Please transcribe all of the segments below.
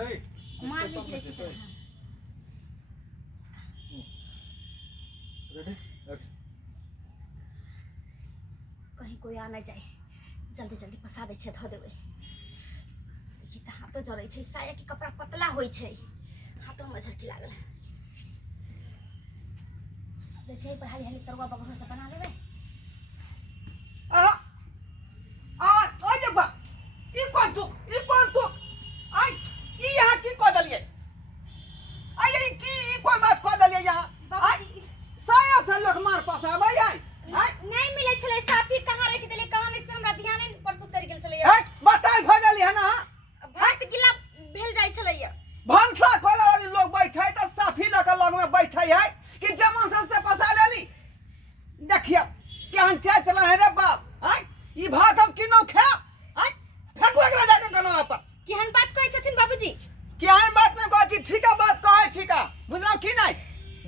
मार निकले छै त रेडी कहीं कोई आ न जाए जल्दी जल्दी पसा दे छै ध देबै देखि त हाथो जरै छै साया के कपड़ा पतला होई छै हाथो में झरकी लागल जे छै पढ़ाई हाली तरुआ बगरो से बना लेबै ओ जब्बा ई कोन तू आई ई यहाँ की कह दलिए आई की ई कोन बात कह दलिए यहाँ आई साया से लोग मार पसाबै आई नहीं मिले छले साफी कहां रख देले कहां नहीं से हमरा ध्यान नहीं पर सुतर गेल छले बताई भगल है ना भात गिला भेल जाय छले भंसा खोला वाली लोग बैठे त साफी लग लग में बैठे है कि जमन से पसा लेली देखिए केहन चाय चला है रे बाप आई ई भात हम किनो खा आई फेंकू एकरा जाके कनरा पर केहन बात कहै छथिन बाबूजी केहन बात में कहै छी ठीका बात कहै ठीका बुझलौ कि नहीं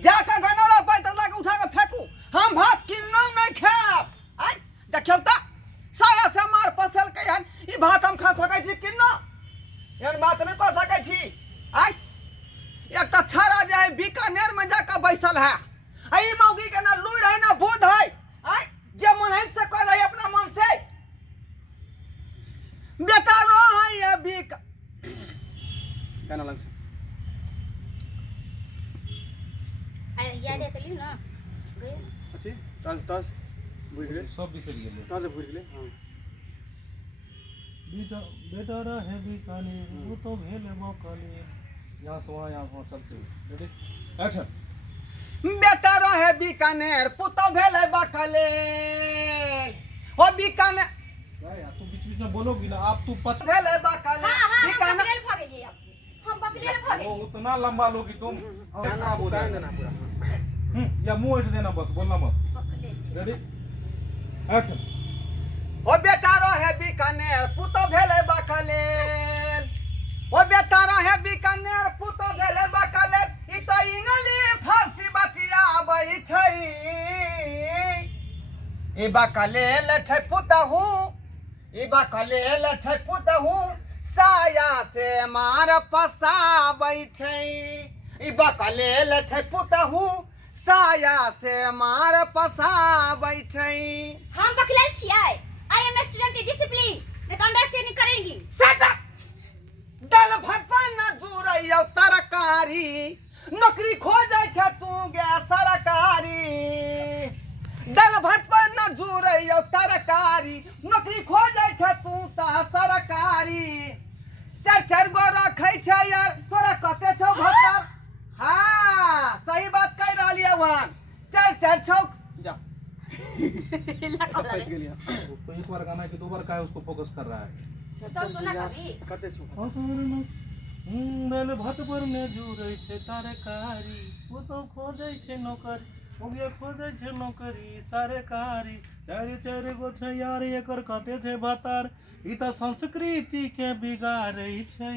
जाके गनरा पर तला के उठा के फेंकू हम भात किन्नौ नहीं खाब आई देखियो त साया से मार पसल के हन ई भात हम खा सकै छी किन्नो एहन बात नहीं कह सकै छी आई एक त छाड़ा जाए बीकानेर में जाके बैसल है आई मौगी के ना लुई रहे ना बोध है आई जे मन है से कह रही अपना मन से बेटा रो है ये बीक केना लग से याद है तली ना गयो अच्छी ताज बुझ गए सब बिसर गेले ताज बुझ गए हां बेटा बेटा रहे बीकाने वो तो भेले मौकाने यहाँ से वहाँ चलते रेडी एक्शन बेटा रहे बीकानेर पुतो भेले बकले हो बीकानेर यार तू बीच बीच में बोलोगी ना आप तू पच भेले बकले हां हां बीकानेर बकलेल भागेली हम बकलेल भागे वो उतना लंबा लोगी तुम गाना बोल देना पूरा या मुंह इट देना बस बोलना मत पकड़े छी रेडी एक्शन हो बेटा रहे बीकानेर पुतो भेले बकले हो बेटा रहे बीकानेर पुतो भेले बकले ई तो इंगली फारसी बतिया आबै छै ई बकले लठै पुतहू ई बकले लठै पुतहू साया से मार पसाबै छै ई बकले लठै पुतहू साया से मार पसाबै छै हम बकलेल छियै आई एम स्टूडेंट डिसिप्लिन मैं अंडरस्टैंडिंग करेंगी शट अप दल भटपा न जुरैयौ तरकारी नौकरी खोजै छ तू गे सरकारी दल भटपा न जुरैयौ तरकारी नौकरी खोजै छ तू त सरकारी चार गो रखै छ यार तोरा कते छौ भतर हां सही बात कह रहलिए वन चार छौ जा फंस गेलिए उसको एक बार गाना है कि दो बार का है उसको फोकस कर रहा है तो ना कभी कते छौ दल भात पर ने जुरै छै तरकारी वो तो खोजै छै नौकरी ओगे खोजै छै नौकरी सरकारी चार गो छै यार एकर कते छै भातार ई त संस्कृति के बिगाड़ै छै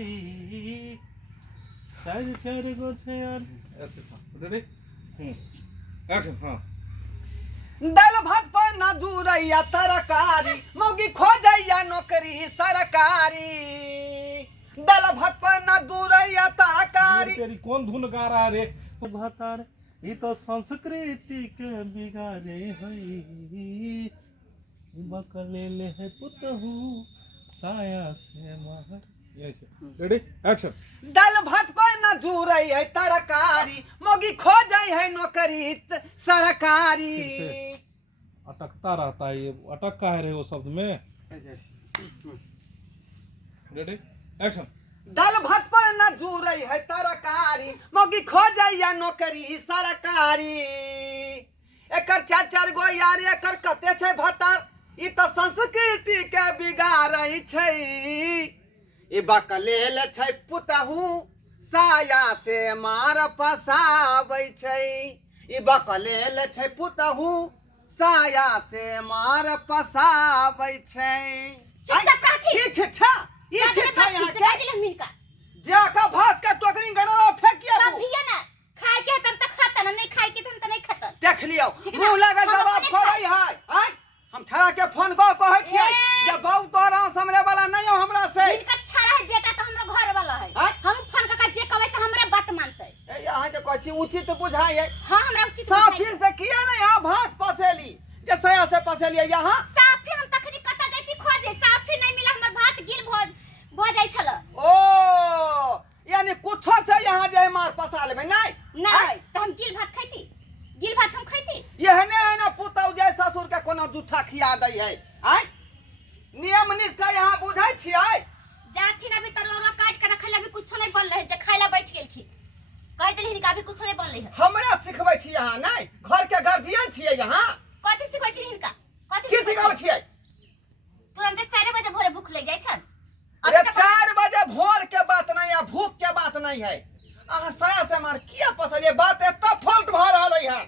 चार गो छै यार ऐसे था रेडी एक्शन हां दल भात पर न जुरैया तरकारी मौगी खोजैया नौकरी सरकारी दल भात पर न जुरैया तरकारी तेरी कौन धुन गा रहा रे भातार ई तो संस्कृति के बिगाड़े हई बकले ले है पुतहू साया से मार ऐसे रेडी एक्शन दल भात पर न जुरैया तरकारी मौगी खोजै है नौकरी सरकारी अटकता रहता है ये अटक का है रे वो शब्द में रेडी एक्शन दल भात पर न जुरै है तरकारी मौगी खोजैया नौकरी सरकारी एकर चार गो यार एकर कते छै भतर ई तो संस्कृति के बिगाड़ै छै ई बकलेल छै पुतहू साया से मार पसाबै छै ई बकलेल छै पुतहू साया से मार पसाबै छै चुपचाप रही ई छिछा यहाँ से कह दिले मिनका जाका भात के टोकरी गनरा फेंकिया कभी ना खाए के तब तक खाता ना नहीं खाए के तब तक नहीं खाता देख लियो ठीक है ना? मुंह लगा हम जवाब अपने करई है आय हम ठड़ा के फोन को कहै छियै ए! जे बहु तोरा समरे वाला नहीं हो हमरा से इनका अच्छा है बेटा तो हमरा घर वाला है आय? हम छी उचित बुझाई है। हाँ हमरा उचित साफी बुझाइए। से किया नहीं यहाँ भात पसेली जे सया से पसेलिए यहाँ। साफी हम तखनी कता जाती खोजे, साफी नहीं मिला, हमर भात गिल भ जाय छल। ओ यानी कुछो से यहाँ जे मार पसा लेबे नहीं नहीं तो हम गिल भात खैती, गिल भात हम खैती। यहने है ना पुतौ जे ससुर के कोनो जूठा खिया दै है। आय नियम निष्ठा यहाँ बुझै छियै। जाथिन अभी तरोरा काट के रखल अभी कुछो नहीं बनले है, जे खाइला बैठ गेलखिन कह देलहिन कि अभी कुछो नहीं बनले है। हमरा सिखबै छी यहाँ नहीं, घर के गार्जियन छियै यहाँ। कथि सिखबै छी हिनका, कथि की सिखाबै छियै? तुरंत 4 बजे भोरे भूख लग जाय छन। अरे 4 बजे भोर के बात नहीं है, भूख के बात नहीं है। अहाँ सया से मार किया पसलिए, बात एत फॉल्ट भ रहल है।